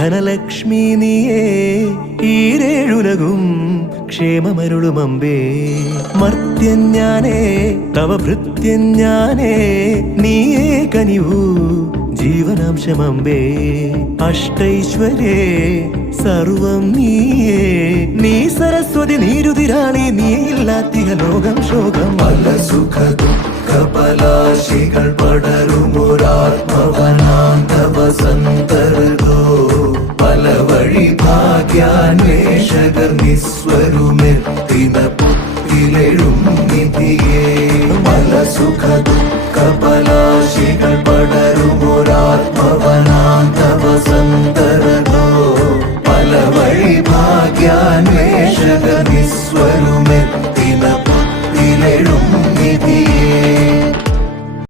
ധനലക്ഷ്മി നീയേ ഈരേഴുലകും ക്ഷേമമരുളുമമ്പേ. മർത്യൻ ഞാനേ തവ ഭൃത്യൻ ഞാനേ നീയേ കനിവൂ ജീവനാംശമമ്പേ. അഷ്ടൈശ്വര്യേ സർവം നീയേ നീ സരസ്വതി നീരുതിരാളി നീയില്ലാത്തിക ലോകം ശോകം. പല സുഖ ദുഃഖ പലാശികൾ പടരുമൊരാത്മവനാന്തവ സന്തരതോ. പല വഴി ഭാഗ്യാന്വേഷകർ നിസ്വരുമെത്തിന പുത്തിലെഴും നിധിയേ. പല സുഖ ദുഃഖ പല